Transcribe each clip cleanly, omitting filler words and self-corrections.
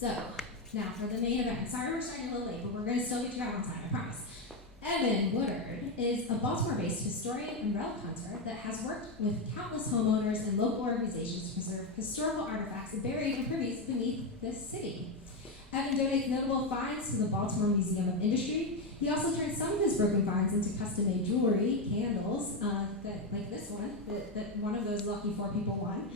So, now for the main event. Sorry we're starting a little late, but we're going to still get you out on time, I promise. Evan Woodard is a Baltimore-based historian and relic hunter that has worked with countless homeowners and local organizations to preserve historical artifacts buried in privies beneath this city. Evan donates notable finds to the Baltimore Museum of Industry. He also turns some of his broken finds into custom-made jewelry, candles, like this one, that one of those lucky 4 people won,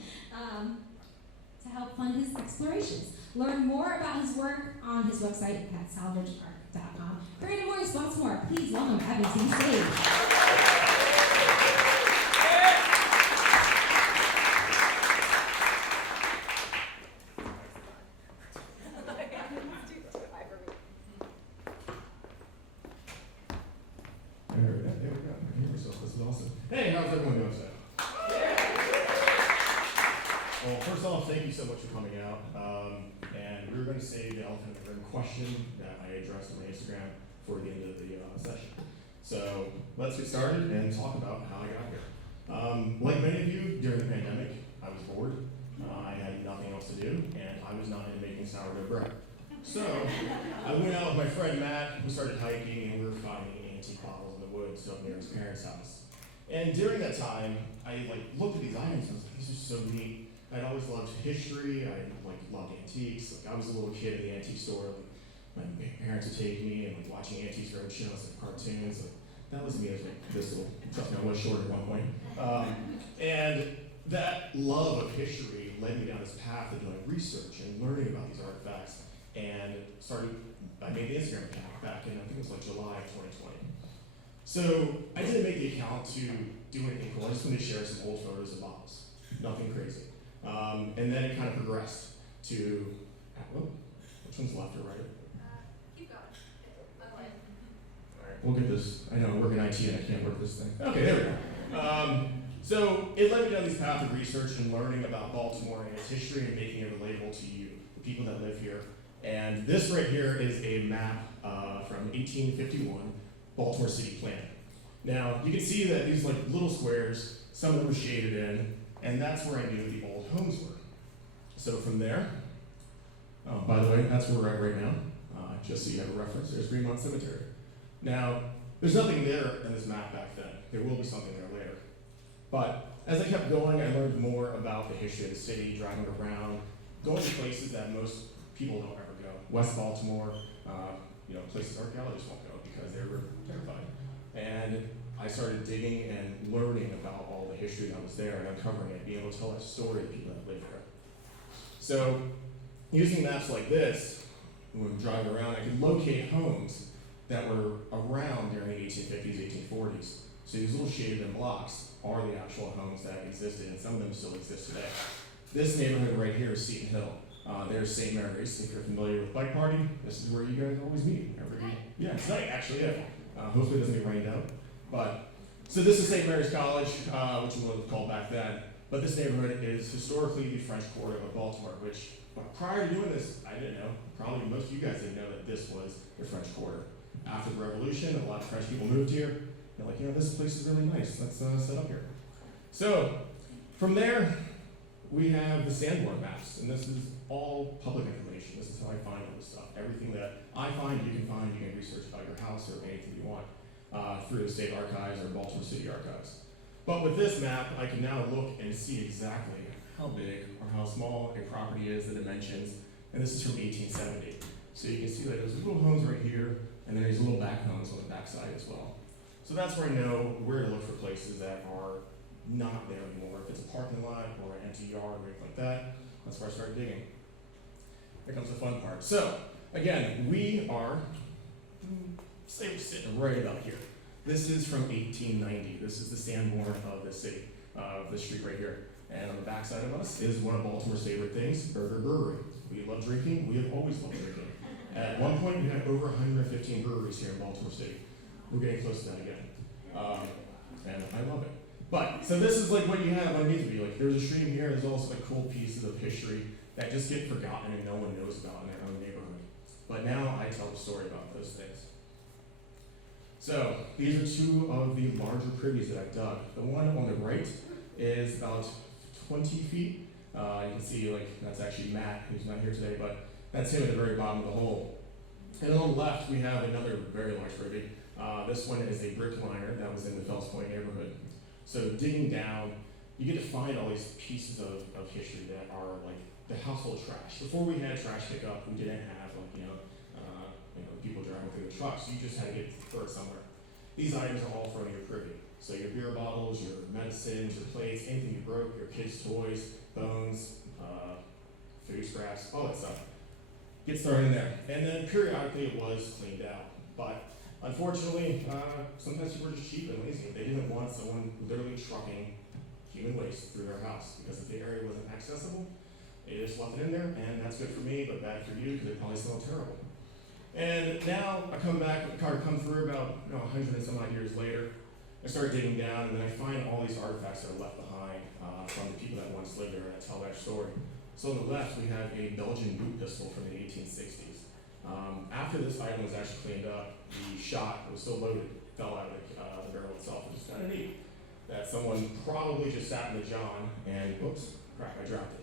to help fund his explorations. Learn more about his work on his website at salvageart.com. Creative Mornings Baltimore, please welcome Evan to the stage. Hey, how's everyone doing today? Well, first off, thank you so much for coming out. And we're going to save the elephant in the room question that I addressed on my Instagram for the end of the session. So let's get started and talk about how I got here. Like many of you, during the pandemic, I was bored. I had nothing else to do, and I was not into making sourdough bread. So I went out with my friend Matt. We started hiking, and we were finding antique bottles in the woods up near his parents' house. And during that time, I looked at these items and I was like, these are so neat. I'd always loved history. I loved antiques. I was a little kid in the antique store. My parents would take me and watching Antiques Roadshows and cartoons. That was me as this little. Trust me, I was short at one point. And that love of history led me down this path of doing research and learning about these artifacts. And I made the Instagram account back in, I think it was July of 2020. So I didn't make the account to do anything cool. I just wanted to share some old photos of bottles. Nothing crazy. And then it kind of progressed to, which one's left or right? Keep going. All right, we'll get this. I know I work in IT and I can't work this thing. Okay, there we go. So it led me down this path of research and learning about Baltimore and its history and making it relatable to you, the people that live here. And this right here is a map from 1851. Baltimore City Plan. Now, you can see that these little squares, some of them are shaded in, and that's where I knew the old homes were. So from there, by the way, that's where we're at right now, just so you have a reference, there's Greenmont Cemetery. Now, there's nothing there in this map back then. There will be something there later. But as I kept going, I learned more about the history of the city, driving around, going to places that most people don't ever go. West Baltimore, places archaeologists won't go because they were terrified. And I started digging and learning about all the history that was there and uncovering it, being able to tell that story to people that live there. So using maps like this, when I'm driving around, I could locate homes that were around during the 1850s, 1840s. So these little shaded in blocks are the actual homes that existed, and some of them still exist today. This neighborhood right here is Seton Hill. There's St. Mary's. If you're familiar with Bike Party, this is where you guys always meet. Tonight actually, yeah. Hopefully it doesn't get rained out. But so this is St. Mary's College, which was called back then. But this neighborhood is historically the French Quarter of Baltimore, which prior to doing this, I didn't know. Probably most of you guys didn't know that this was the French Quarter. After the Revolution, a lot of French people moved here. They're like, this place is really nice. Let's set up here. So from there, we have the Sandler Maps, and this is all public information. This is how I find all this stuff. Everything that I find, you can research about your house or anything you want through the state archives or Baltimore City Archives. But with this map, I can now look and see exactly how big or how small a property is, the dimensions, and this is from 1870. So you can see that there's little homes right here, and then there's little back homes on the back side as well. So that's where I know where to look for places that are not there anymore. If it's a parking lot or an empty yard or anything like that, that's where I start digging. Here comes the fun part. So, again, we are sitting right about here. This is from 1890. This is the Sanborn of the city, of the street right here. And on the back side of us is one of Baltimore's favorite things, Burger Brewery. We love drinking. We have always loved drinking. At one point, we had over 115 breweries here in Baltimore City. We're getting close to that again. And I love it. But, so this is what you have, what it needs to be. There's a stream here, there's also cool pieces of history that just get forgotten and no one knows about in their own neighborhood. But now I tell the story about those things. So, these are two of the larger privies that I've dug. The one on the right is about 20 feet. You can see, that's actually Matt, who's not here today, but That's him at the very bottom of the hole. And on the left, we have another very large privy. This one is a brick liner that was in the Fells Point neighborhood. So digging down, you get to find all these pieces of history that are like the household trash. Before we had trash pickup, we didn't have people driving through the trucks. You just had to throw it somewhere. These items are all from your privy. So your beer bottles, your medicines, your plates, anything you broke, your kids' toys, bones, food scraps, all that stuff gets thrown in there. And then periodically it was cleaned out. But unfortunately, sometimes people were just cheap and lazy. They didn't want someone literally trucking human waste through their house because if the area wasn't accessible, they just left it in there, and that's good for me, but bad for you because it probably smelled terrible. And now I come through about 100 and some odd years later. I start digging down, and then I find all these artifacts that are left behind from the people that once lived there that tell that story. So on the left, we have a Belgian Boot Pistol from the 1860s. After this item was actually cleaned up, the shot was still loaded, fell out of the barrel itself, which is kind of neat. That someone probably just sat in the john and, whoops, crap, I dropped it.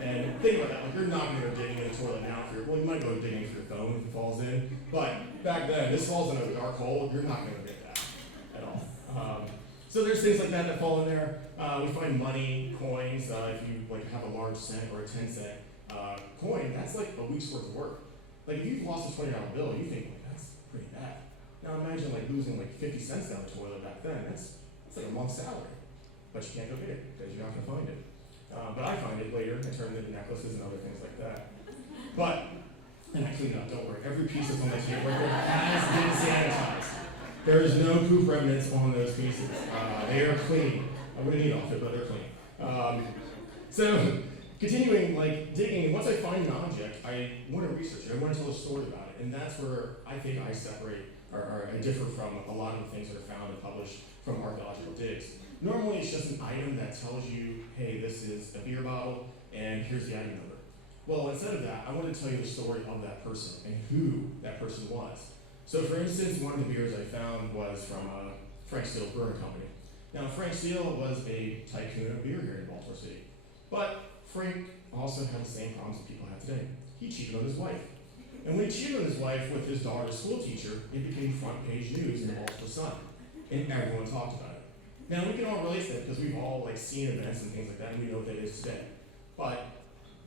And think about that, like you're not going to go digging in the toilet now you might go digging for your phone if it falls in, but back then, this falls in a dark hole, you're not going to get that at all. So there's things like that fall in there. We find money, coins, if you have a large cent or a 10-cent coin, that's like a week's worth of work. Like if you've lost a $20 bill, you think, that's pretty bad. Now imagine losing 50 cents down the toilet back then, that's like a month's salary. But you can't go get it, because you're not going to find it. But I find it later, I turn it into necklaces and other things like that. And I clean it up, don't worry. Every piece that's on that table right there has been sanitized. There is no poop remnants on those pieces. They are clean. I wouldn't eat off it, but they're clean. So, continuing digging, once I find an object, I want to research it. I want to tell a story about it. And that's where I think I separate, or I differ from a lot of the things that are found and published from archaeological digs. Normally, it's just an item that tells you, hey, this is a beer bottle, and here's the item number. Well, instead of that, I want to tell you the story of that person and who that person was. So, for instance, one of the beers I found was from Frank Steele's Brewing Company. Now, Frank Steele was a tycoon of beer here in Baltimore City. But Frank also had the same problems that people have today. He cheated on his wife. And when he cheated on his wife with his daughter's school teacher, it became front page news in the Baltimore Sun. And everyone talked about it. Now, we can all relate to that because we've all seen events and things like that, and we know what that is today. But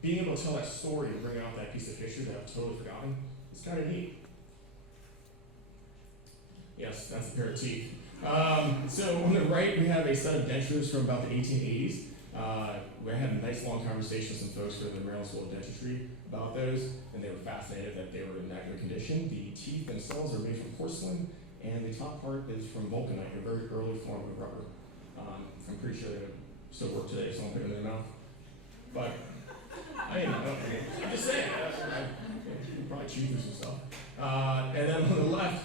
being able to tell that story and bring out that piece of history that I've totally forgotten is kind of neat. Yes, that's a pair of teeth. So on the right, we have a set of dentures from about the 1880s. We had a nice long conversation with some folks from the Maryland School of Dentistry about those, and they were fascinated that they were in that good condition. The teeth themselves are made from porcelain, and the top part is from vulcanite, a very early form of rubber. I'm pretty sure they still work today, so I won't put it in their mouth. But I'm just saying, you probably chew through some stuff. And then on the left,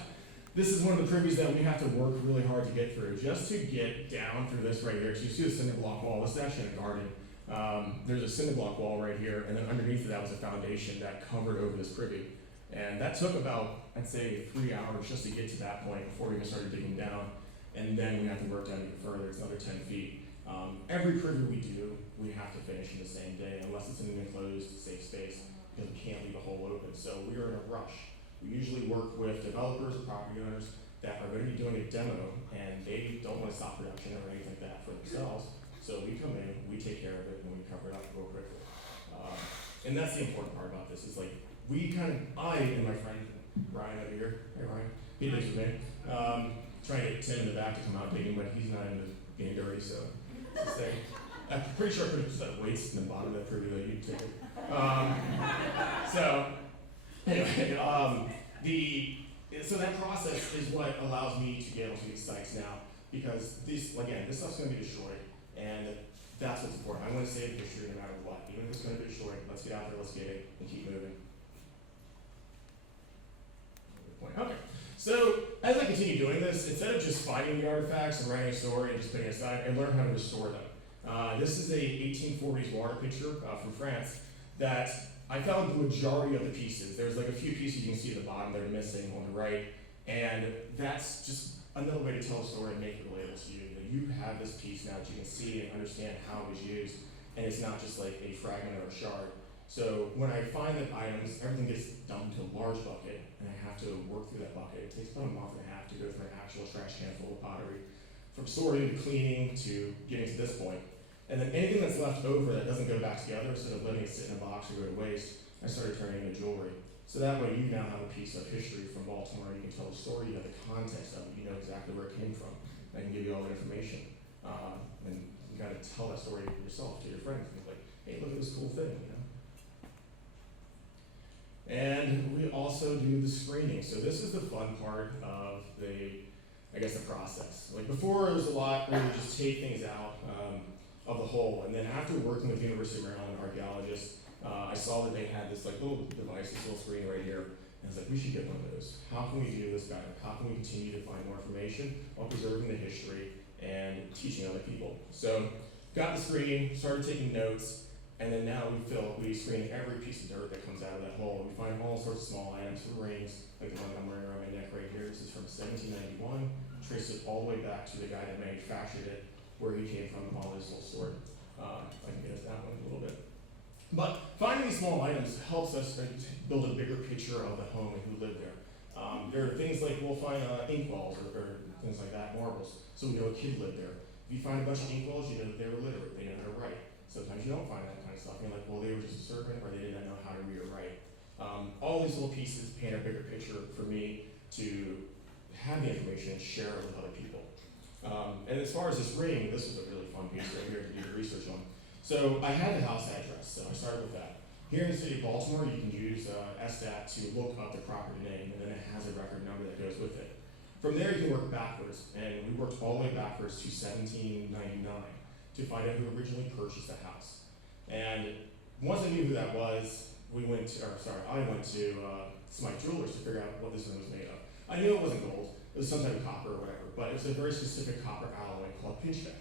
this is one of the privies that we have to work really hard to get through, just to get down through this right here. So you see the cinder block wall. This is actually in a garden. There's a cinder block wall right here, and then underneath that was a foundation that covered over this privy. And that took about, I'd say, 3 hours just to get to that point before we even started digging down. And then we have to work down even further. It's another 10 feet. Every privy we do, we have to finish in the same day, unless it's in an enclosed, safe space, because we can't leave the hole open. So we are in a rush. We usually work with developers or property owners that are going to be doing a demo, and they don't want to stop production or anything like that for themselves. So we come in, we take care of it, and we cover it up real quickly. And that's the important part about this, is I and my friend Ryan over here, hey Ryan, he lives with me, trying to get Tim in the back to come out digging, but he's not into being dirty, so it's a thing. I'm pretty sure I could have just set weights in the bottom of that privy that you'd take it. So that process is what allows me to get onto these sites now, because this stuff's going to be destroyed, and that's what's important. I want to save history no matter what. Even if it's going to be destroyed, let's get out there, let's get it, and keep moving. Okay, so as I continue doing this, instead of just finding the artifacts and writing a story and just putting it aside, I learned how to restore them. This is a 1840s water pitcher from France that I found the majority of the pieces. There's a few pieces you can see at the bottom that are missing on the right, and that's just another way to tell a story and make it relatable to you. That you have this piece now that you can see and understand how it was used, and it's not just like a fragment or a shard. So when I find that items, everything gets dumped into a large bucket, and I have to work through that bucket. It takes about a month and a half to go through an actual trash can full of pottery, from sorting to cleaning to getting to this point. And then anything that's left over that doesn't go back together, instead of letting it sit in a box or go to waste, I started turning into jewelry. So that way you now have a piece of history from Baltimore. You can tell the story, you have the context of it, you know exactly where it came from. I can give you all the information. And you gotta tell that story yourself to your friends. And be like, hey, look at this cool thing, you know? And we also do the screening. So this is the fun part of the process. Like before, it was a lot where we just take things out of the whole. And then after working with the University of Maryland archaeologists, I saw that they had this like little device, this little screen right here. And I was like, we should get one of those. How can we do this better? How can we continue to find more information while preserving the history and teaching other people? So got the screen, started taking notes, and then now we screen every piece of dirt that comes out of that hole. We find all sorts of small items, rings, like the one I'm wearing around my neck right here. This is from 1791. Traces it all the way back to the guy that manufactured it, where he came from, and all his little story. If I can get us that one a little bit. But finding these small items helps us build a bigger picture of the home and who lived there. There are things like we'll find inkwells or things like that, marbles, so we know a kid lived there. If you find a bunch of inkwells, you know that they were literate, they know how to write. Sometimes you don't find that kind of stuff, and you're like, well, they were just a servant, or they didn't know how to read or write. All these little pieces paint a bigger picture for me to have the information and share it with other people. And as far as this ring, this was a really fun piece right here to do the research on. So I had the house address, so I started with that. Here in the city of Baltimore, you can use SDAT to look up the property name, and then it has a record number that goes with it. From there, you can work backwards, and we worked all the way backwards to 1799 to find out who originally purchased the house. And once I knew who that was, I went to Smythe Jewelers to figure out what this ring was made of. I knew it wasn't gold, it was some type of copper or whatever, but it was a very specific copper alloy called pinchbeck.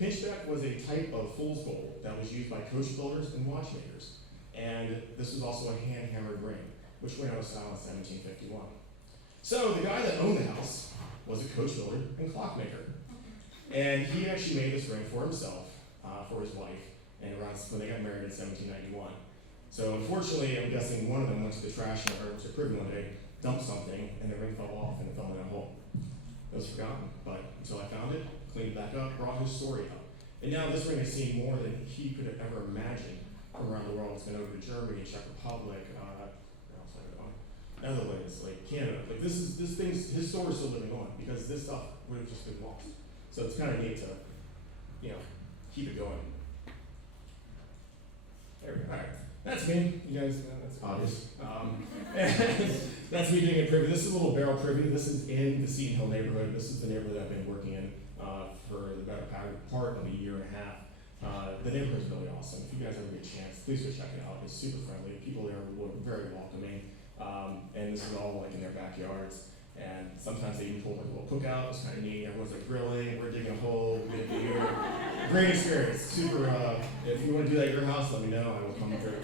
Pinchbeck was a type of fool's gold that was used by coach builders and watchmakers. And this was also a hand-hammered ring, which went out of style in 1751. So the guy that owned the house was a coach builder and clockmaker. And he actually made this ring for himself, for his wife, and around when they got married in 1791. So unfortunately, I'm guessing one of them went to the trash or to prison one day, dumped something, and the ring fell off and it fell in a hole. It was forgotten, but until I found it, cleaned it back up, brought his story up. And now this ring has seen more than he could have ever imagined from around the world. It's been over to Germany, Czech Republic, Netherlands, like Canada. Like his story's still living on because this stuff would have just been lost. So it's kind of neat to, keep it going. There we go. All right. That's me. You guys, that's obvious. That's me doing a privy. This is a little barrel privy. This is in the Seton Hill neighborhood. This is the neighborhood I've been working in for the better part of a year and a half. The neighborhood's really awesome. If you guys ever get a chance, please go check it out. It's super friendly. People there are very welcoming. And this is all like in their backyards. And sometimes they even hold like a little cookout. It's kind of neat. Everyone's like grilling. We're digging a hole. We get a beer. Great experience. Super. If you want to do that at your house, let me know. I will come through.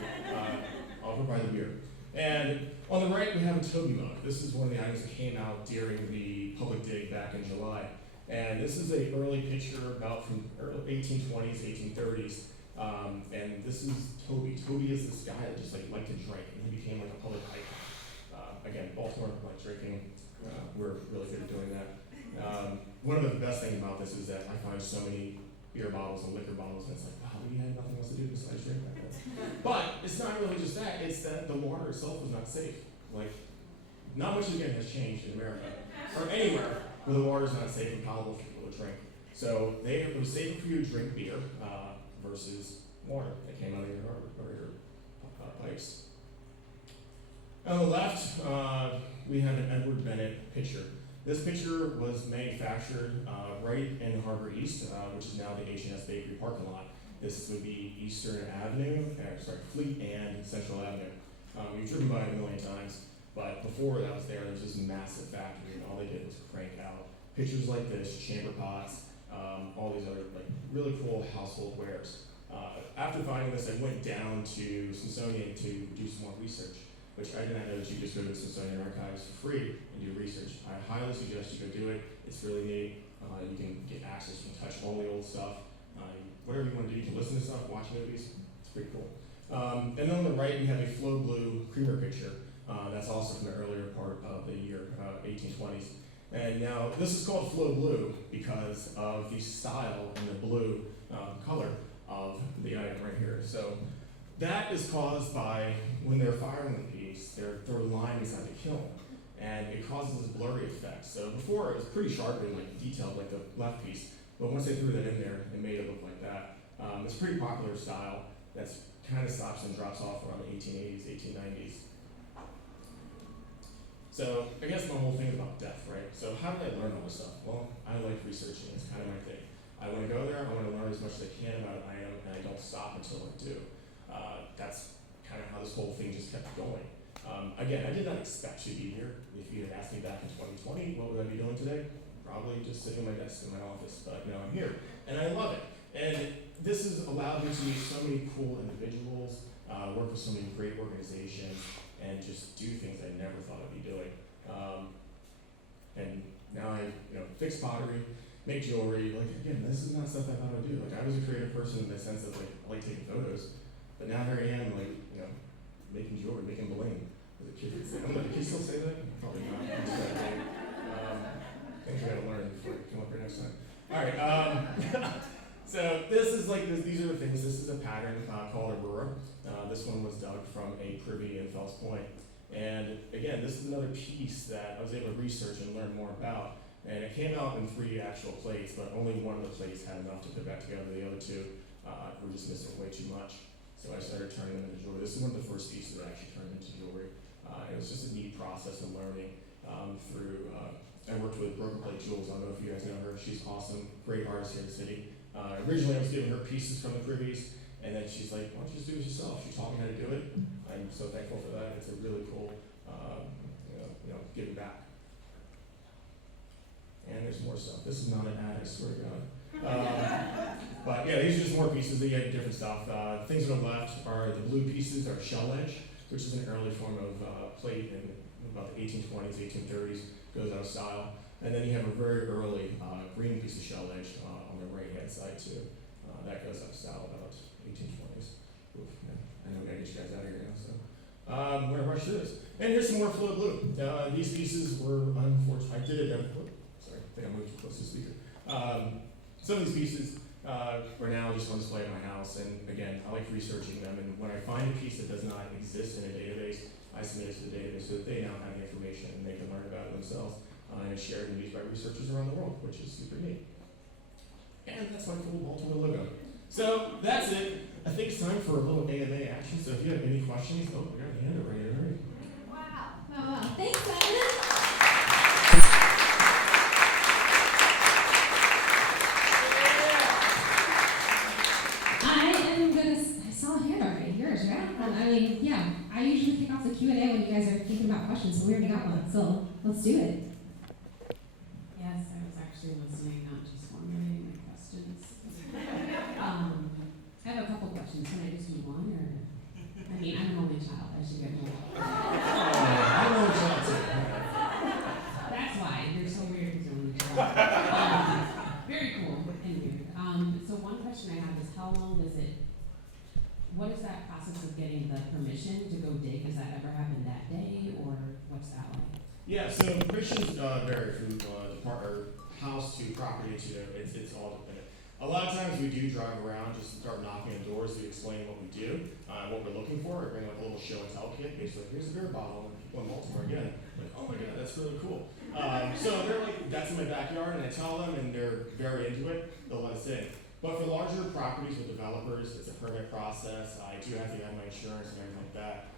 I'll provide the beer. And on the right, we have a Toby mug. This is one of the items that came out during the public dig back in July. And this is an early picture about from early 1820s, 1830s. And this is Toby. Toby is this guy that just liked to drink, and he became like a public icon. Again, Baltimore like drinking. We're really good at doing that. One of the best things about this is that I find so many beer bottles and liquor bottles, and it's like, wow, we had nothing else to do besides drink like this. But it's not really just that, it's that the water itself was not safe. Like, not much again has changed in America, or anywhere where the water is not safe and palatable for people to drink. So it was safer for you to drink beer versus water that came out of your pipes. On the left, we have an Edward Bennett picture. This picture was manufactured right in Harbor East, which is now the H&S Bakery parking lot. This would be Fleet and Central Avenue. We've driven by it a million times, but before that was there was this massive factory, and all they did was crank out pictures like this, chamber pots, all these other like really cool household wares. After finding this, I went down to Smithsonian to do some more research, which I did not know that you just go to the Smithsonian Archives for free and do research. I highly suggest you go do it. It's really neat. You can get access, you can touch all the old stuff. Whatever you want to do, you can listen to stuff, watch movies. It's pretty cool. And then on the right, we have a Flow Blue creamer picture. That's also from the earlier part of the year, 1820s. And now, this is called Flow Blue because of the style and the blue color of the item right here. So that is caused by when they're firing the piece, they're throwing lime inside the kiln, and it causes this blurry effect. So before, it was pretty sharp and like detailed, like the left piece, but once they threw that in there, it made it look like that. It's a pretty popular style that's kind of stops and drops off around the 1880s, 1890s. So I guess my whole thing is about death, right? So how did I learn all this stuff? Well, I like researching. It's kind of my thing. I want to go there. I want to learn as much as I can about an item, and I don't stop until I do. That's kind of how this whole thing just kept going. Again, I did not expect to be here. If you had asked me back in 2020, what would I be doing today? Probably just sitting at my desk in my office, but now I'm here, and I love it. And this has allowed me to meet so many cool individuals, work with so many great organizations, and just do things I never thought I'd be doing. And now I, fix pottery, make jewelry. Like again, this is not stuff I thought I'd do. Like I was a creative person in the sense that like I like taking photos, but now here I am, like making jewelry, making bling. As a kid, I don't know. Do kids still say that? Probably not. Things I gotta learn before I come up here next time. All right. So this is these are the things. This is a pattern called a Aurora. This one was dug from a privy in Fells Point. And again, this is another piece that I was able to research and learn more about. And it came out in 3 actual plates, but only one of the plates had enough to put back together. The other 2 were just missing way too much. So I started turning them into jewelry. This is one of the first pieces that I actually turned into jewelry. It was just a neat process of learning through. I worked with Broken Plate Jewels. I don't know if you guys know her. She's awesome, great artist here in the city. Originally, I was giving her pieces from the privies, and then she's like, "Why don't you just do it yourself?" She taught me how to do it. I'm so thankful for that. It's a really cool, giving back. And there's more stuff. This is not an ad, I swear to God. But yeah, these are just more pieces that you have different stuff. Things on the left are the blue pieces, are shell edge, which is an early form of plate in about the 1820s, 1830s, goes out of style. And then you have a very early green piece of shell edge on the right-hand side too. That goes out of style about 1820s. Oof, man. I know we gotta get you guys out of here now, so. I'm gonna rush through this. And here's some more Flow Blue. These pieces were unfortunate. I did it, sorry, I think I moved too close to the speaker. Some of these pieces are now just on display in my house, and again, I like researching them, and when I find a piece that does not exist in a database, I submit it to the database so that they now have the information and they can learn about it themselves, and it's shared and used by researchers around the world, which is super neat. And that's my cool Baltimore logo. So that's it. I think it's time for a little AMA action, so if you have any questions, we got a hand over here. Wow. Thanks, Bennett. I saw a hand already. Yours, right? I usually kick off the Q&A when you guys are thinking about questions, so we already got one, so let's do it. Yes, I was actually listening, not just wondering my questions. I have a couple questions. Can I just do one, or? I'm an only child. I should get more. I'm only child too. That's why you're so weird because you're only child. Very cool. Anyway, so one question I have is, how long does it? What is that process of getting the permission to go dig? Does that ever happen that day, or what's that like? Yeah, so permissions vary from house to property to it's all dependent. A lot of times we do drive around, just start knocking on doors to explain what we do, what we're looking for. We bring like a little show and tell kit, basically, here's a beer bottle, and people in Baltimore again, like, oh my God, that's really cool. So they're like, that's in my backyard, and I tell them, and they're very into it, they'll let us in. But for larger properties with developers, it's a permit process. I do have to have my insurance and everything like that.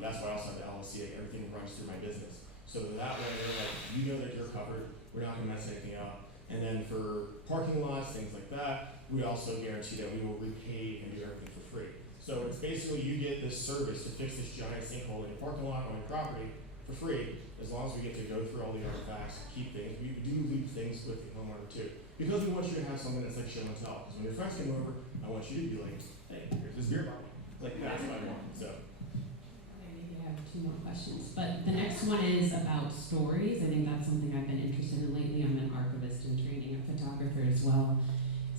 That's why I also have the LLC, everything runs through my business. So that way, they're like, you know that you're covered, we're not gonna mess anything up. And then for parking lots, things like that, we also guarantee that we will repay and do everything for free. So it's basically you get this service to fix this giant sinkhole in your parking lot on your property for free, as long as we get to go through all the artifacts, keep things. We do leave things with the homeowner too. Because we want you to have something that's like show and tell. Because when your friends come over, I want you to be like, hey, here's this beer bottle. Like that's what I want. So. Maybe I have 2 more questions. But the next one is about stories. I think that's something I've been interested in lately. I'm an archivist in training, a photographer as well.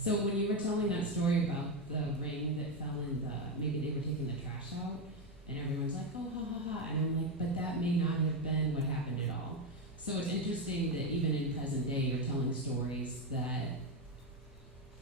So when you were telling that story about the ring that fell in maybe they were taking the trash out, and everyone's like, oh, ha, ha, ha. And I'm like, but that may not have been what happened at all. So it's interesting that even in present day, you're telling stories that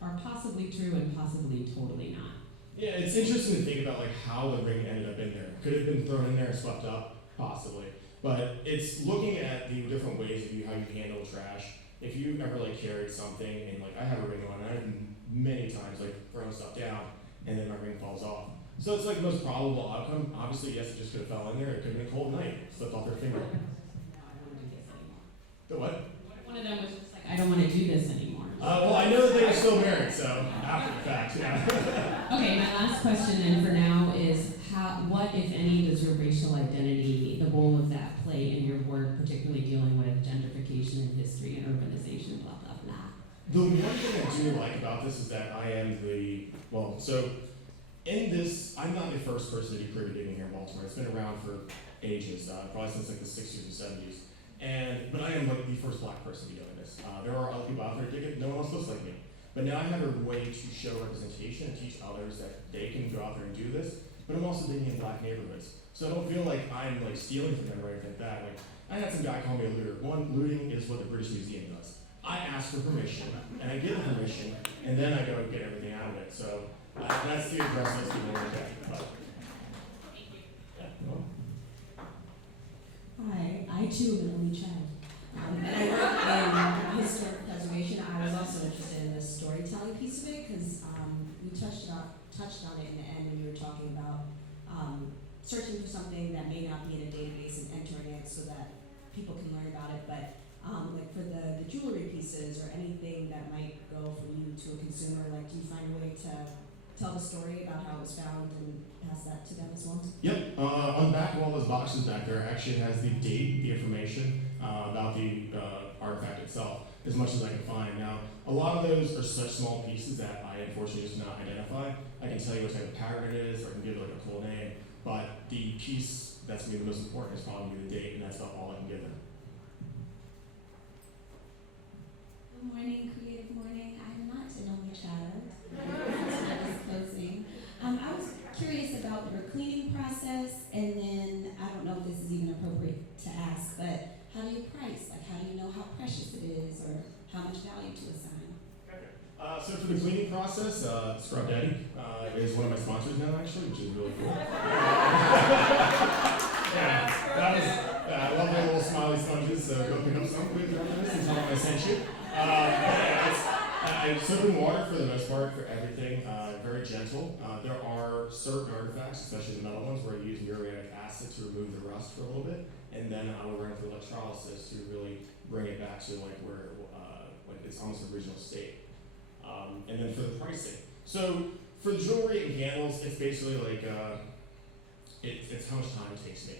are possibly true and possibly totally not. Yeah, it's interesting to think about like how the ring ended up in there. Could it have been thrown in there and swept up? Possibly. But it's looking at the different ways of how you handle trash. If you ever like carried something and like I have a ring on, and I've many times like thrown stuff down and then my ring falls off. So it's like the most probable outcome. Obviously, yes, it just could have fell in there. It could have been a cold night, slipped off their finger. No, I don't want to do this anymore. The what? What if one of them was just like, I don't want to do this anymore? Well, I know that they were still married, so after the fact, yeah. Okay, my last question then for now is what, if any, does your racial identity, the role of that play in your work, particularly dealing with gentrification and history and urbanization, blah, blah, blah? The one thing I do like about this is that I am in this, I'm not the first person to do creative digging here in Baltimore. It's been around for ages, probably since like the 60s or 70s. But I am like the first black person to be doing this. There are other people out there that dig it, no one else looks like me. But now I have a way to show representation and teach others that they can go out there and do this. But I'm also digging in black neighborhoods. So I don't feel like I'm like stealing from them or anything like that. Like I had some guy call me a looter. One, looting is what the British Museum does. I ask for permission, and I get the permission, and then I go and get everything out of it. So that's the address most people want to get. But, yeah, well. Hi, I too am an only child. And I work in historic preservation. I was also interested in the storytelling piece of it because we touched on it in the end when you were talking about searching for something that may not be in a database and entering it so that people can learn about it. But like for the jewelry pieces or anything that might go from you to a consumer, like do you find a way to tell the story about how it was found and pass that to them as well? Yep. On the back of all those boxes back there actually has the date, the information about the artifact itself, as much as I can find. Now, a lot of those are such small pieces that I unfortunately just cannot identify. I can tell you what type of pattern it is, or I can give it like a cool name, but the piece that's going to be the most important is probably the date, and that's about all I can give them. Good morning, Creative Morning. I'm not an only child. Just closing. I was curious about your cleaning process, and then I don't know if this is even appropriate to ask, but how do you price? Like, how do you know how precious it is, or how much value to assign? So for the cleaning process, Scrub Daddy is one of my sponsors now, actually, which is really cool. Yeah, that was, I love my little smiley sponges, so go pick up some quick after this and tell them I sent you. I soap in water for the most part for everything, very gentle. There are certain artifacts, especially the metal ones, where I use muriatic acid to remove the rust for a little bit, and then I will run it through electrolysis to really bring it back to like where like it's almost an original state. And then for the pricing, so for jewelry and candles, it's basically like it's how much time it takes me.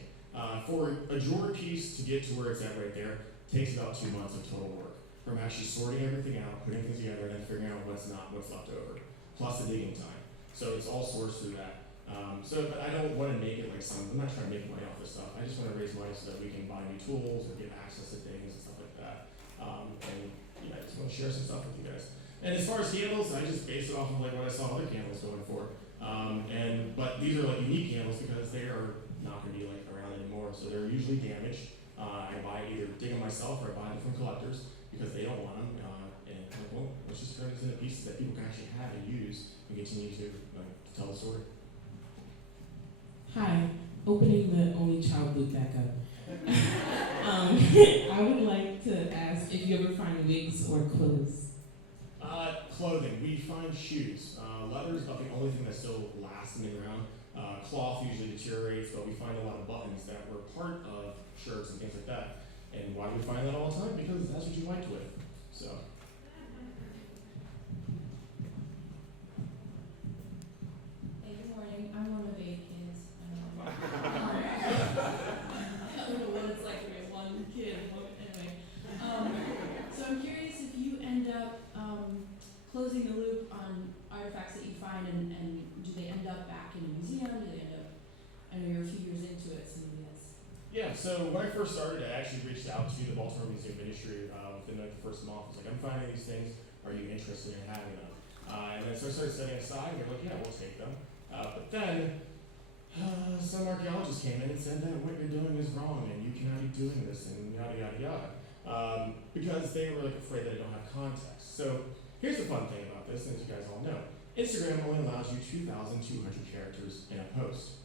For a jewelry piece to get to where it's at right there takes about 2 months of total work. From actually sorting everything out, putting things together, and then figuring out what's left over, plus the digging time. So it's all sourced through that. But I don't want to make it like I'm not trying to make money off this stuff. I just want to raise money so that we can buy new tools or get access to things and stuff like that. And yeah, I just want to share some stuff with you guys. And as far as candles, I just base it off of like what I saw other candles going for. But these are like unique candles because they are not going to be like around anymore. So they're usually damaged. I either dig them myself or I buy them from collectors because they don't want them. And I'm like, well, let's just turn this into pieces that people can actually have and use and continue to tell the story. Hi, opening the only child loop back up. I would like to ask if you ever find wigs or clothes. Clothing. We find shoes. Leather is about the only thing that still lasts in the ground. Cloth usually deteriorates, but we find a lot of buttons that were part of shirts and things like that. And why do we find that all the time? Because that's what you liked with. So. Hey, good morning. I'm one of 8 kids. I don't know what it's like to be one kid. Anyway, so I'm curious if you end up closing the loop on artifacts that you find, and do they end up back in a museum? Do they end up? I know you're a few years into it, so maybe that's. Yeah, so when I first started, I actually reached out to the Baltimore Museum Ministry within like the first month. I was like, I'm finding these things. Are you interested in having them? And then so I started setting aside, and they're like, yeah, we'll take them. But then some archaeologists came in and said that what you're doing is wrong, and you cannot be doing this, and yada, yada, yada. Because they were like afraid that I don't have context. So here's the fun thing about this, and as you guys all know, Instagram only allows you 2,200 characters in a post.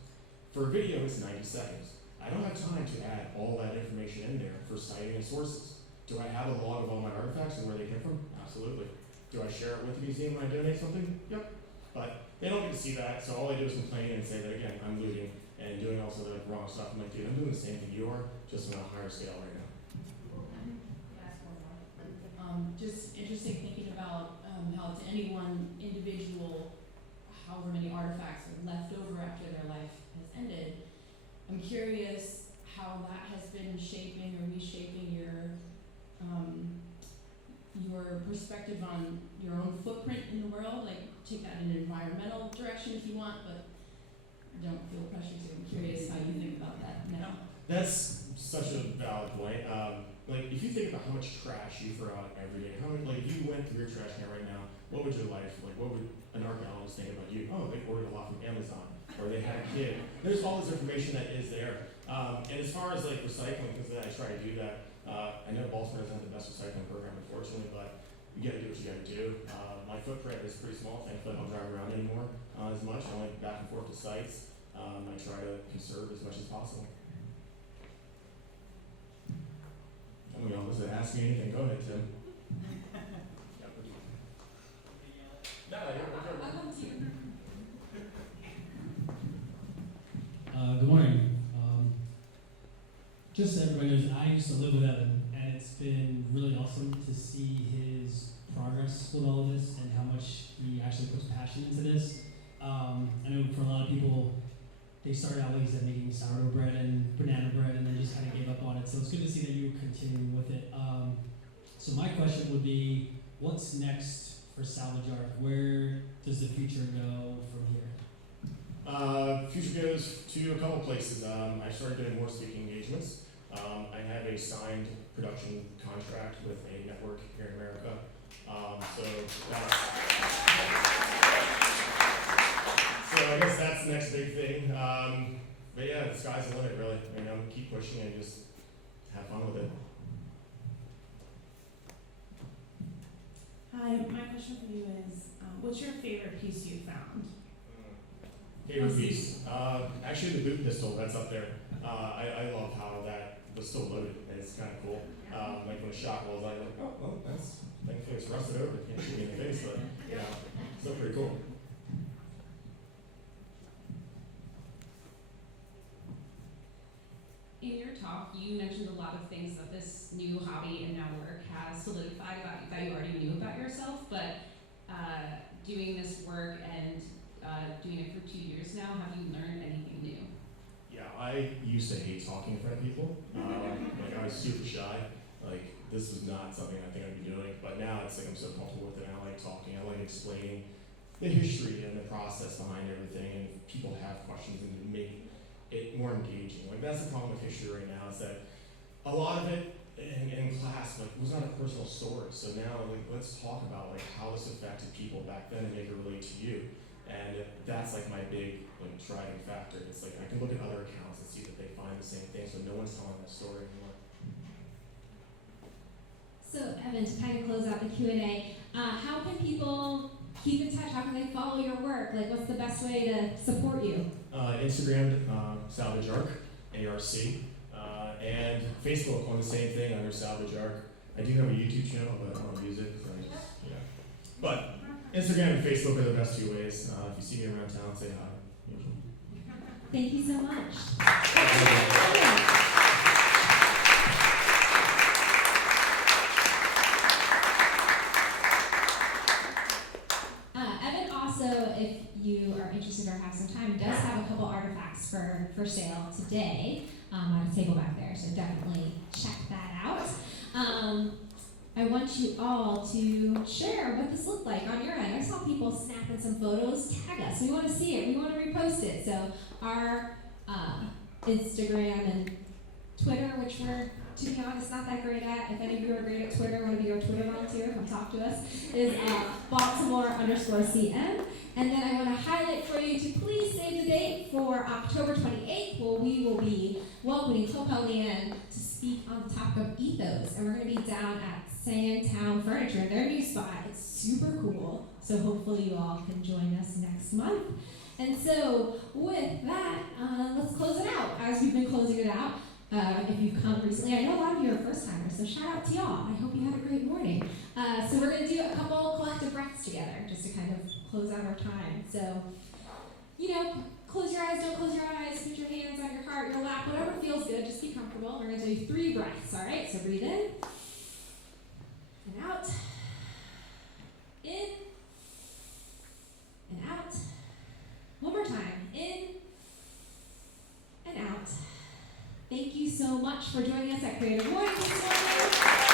For a video, it's 90 seconds. I don't have time to add all that information in there for citing and sources. Do I have a log of all my artifacts and where they came from? Absolutely. Do I share it with the museum when I donate something? Yep. But they don't get to see that, so all I do is complain and say that, again, I'm looting and doing all sort of wrong stuff. I'm like, dude, I'm doing the same thing you are, just on a higher scale right now. Just interesting thinking about how to any one individual, however many artifacts are left over after their life has ended. I'm curious how that has been shaping or reshaping your perspective on your own footprint in the world. Like, take that in an environmental direction if you want, but don't feel pressure to. I'm curious how you think about that now. That's such a valid point. Like, if you think about how much trash you throw out every day, how much, like, if you went through your trash can right now, what would your life, like, what would an archaeologist think about you? Oh, they ordered a lot from Amazon, or they had a kid. There's all this information that is there. And as far as, like, recycling, because I try to do that, I know Baltimore doesn't have the best recycling program, unfortunately, but you gotta do what you gotta do. My footprint is pretty small, thankfully I don't drive around anymore as much. I only back and forth to sites. I try to conserve as much as possible. I mean, listen, ask me anything. Go ahead, Tim. No, I'll come to you. Good morning. Just so everybody knows, I used to live with Evan, and it's been really awesome to see his progress with all of this and how much he actually puts passion into this. I know for a lot of people, they started out, like you said, making sourdough bread and banana bread, and then just kind of gave up on it. So it's good to see that you continue with it. So my question would be, what's next for Salvage Art? Where does the future go from here? Future goes to a couple places. I started doing more speaking engagements. I have a signed production contract with a network here in America. So I guess that's the next big thing. But yeah, the sky's the limit, really. I mean, keep pushing and just have fun with it. Hi, my question for you is, what's your favorite piece you found? Favorite piece? Actually, the boot pistol that's up there. I love how that was still loaded. It's kind of cool. Like when a shot rolls out, you're like, oh, well, that's thankfully it's rusted over. Can't shoot me in the face, but you know, still pretty cool. In your talk, you mentioned a lot of things that this new hobby and now work has solidified about that you already knew about yourself, but doing this work and doing it for 2 years now, have you learned anything new? Yeah, I used to hate talking in front of people. Like I was super shy. Like this was not something I think I'd be doing, but now it's like I'm so comfortable with it. I like talking. I like explaining the history and the process behind everything, and if people have questions and make it more engaging. Like that's the problem with history right now is that a lot of it in class like was not a personal story. So now like let's talk about like how this affected people back then and make it relate to you. And that's like my big like driving factor. It's like I can look at other accounts and see that they find the same thing, so no one's telling that story anymore. So Evan, to kind of close out the Q&A, how can people keep in touch? How can they follow your work? Like what's the best way to support you? Instagram, Salvage Arc, ARC, and Facebook on the same thing under Salvage Arc. I do have a YouTube channel, but I don't use it because I just, yeah. But Instagram and Facebook are the best two ways. If you see me around town, say hi. Usually. Thank you so much. Evan also, if you are interested or have some time, does have a couple artifacts for sale today on a table back there, so definitely check that out. I want you all to share what this looked like on your end. I saw people snapping some photos. Tag us. We want to see it. We want to repost it. So our Instagram and Twitter, which we're, to be honest, not that great at. If any of you are great at Twitter, want to be our Twitter volunteer, come talk to us, is Baltimore_CM. And then I want to highlight for you to please save the date for October 28th, where we will be welcoming Copel Leanne to speak on the topic of ethos. And we're going to be down at Sandtown Furniture in their new spot. It's super cool. So hopefully you all can join us next month. And so with that, let's close it out. As we've been closing it out, if you've come recently, I know a lot of you are first timers, so shout out to y'all. I hope you had a great morning. So we're going to do a couple collective breaths together just to kind of close out our time. So, close your eyes, don't close your eyes, put your hands on your heart, your lap, whatever feels good, just be comfortable. We're going to do 3 breaths, all right? So breathe in and out, in and out. One more time, in and out. Thank you so much for joining us at Creative Mornings this morning.